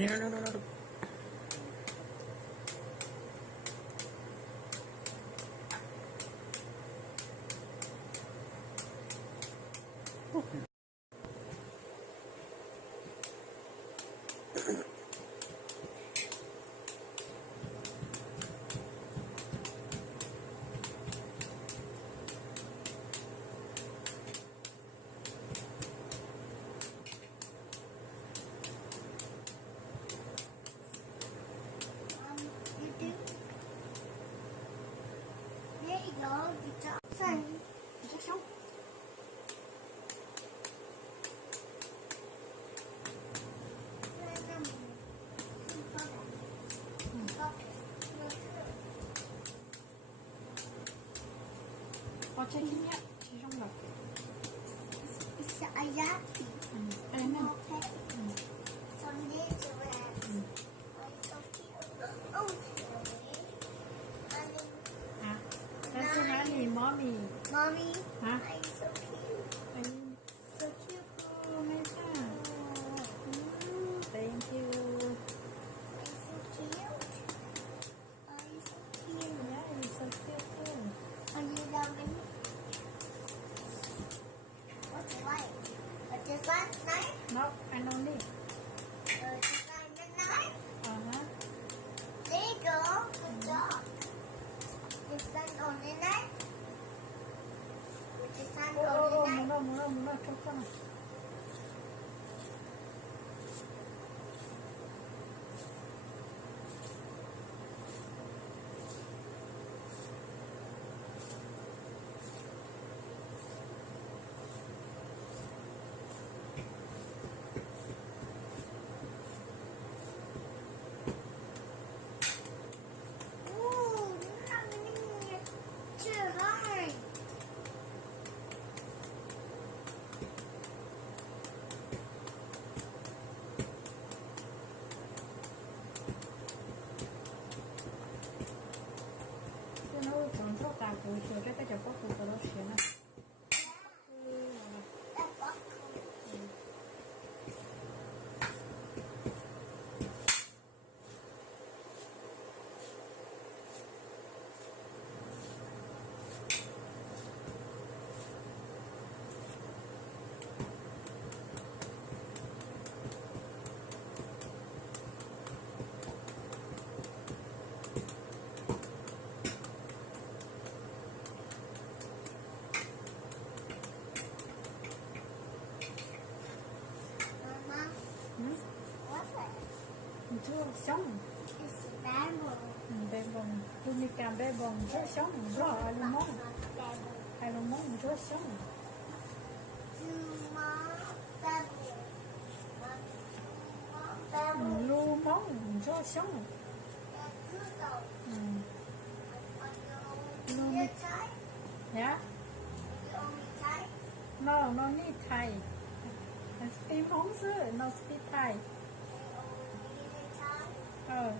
No. You do. There you go. Good job, son. Rất sống. Trên nhé, chỉ trong lọc. It's a yaki. Đây nè. Okay. Some days around. Oh, so cute. Oh, Hả? That's so honey, mommy. Mommy, Hả? I'm so cute. So cute. Oh, Mesa. Thank you. I'm so cute. I'm so cute. Yeah, you're so cute too. Are you loving? What's it like? What's this last night? No, I don't need. This like the knife? Uh-huh. There you go. Good job. This one on the knife? With this one on the knife? Muna, cho con này. Ooh, you're having it too hard. Cái nó còn số tàu của chiều cái chậu có của nó xịn nè. That was cool. Mama, what's that? Chưa sống. It's bamboo. Bé bông, tôi như cà bé bông rất sống, rất ai luôn món, Bamboo. ai luôn món rất sống. Bamboo. Luôn món rất sống. Luôn You're tight? yeah. You only tight? No need Thai. Speak 红色 no speak Thai. You only tight? 呃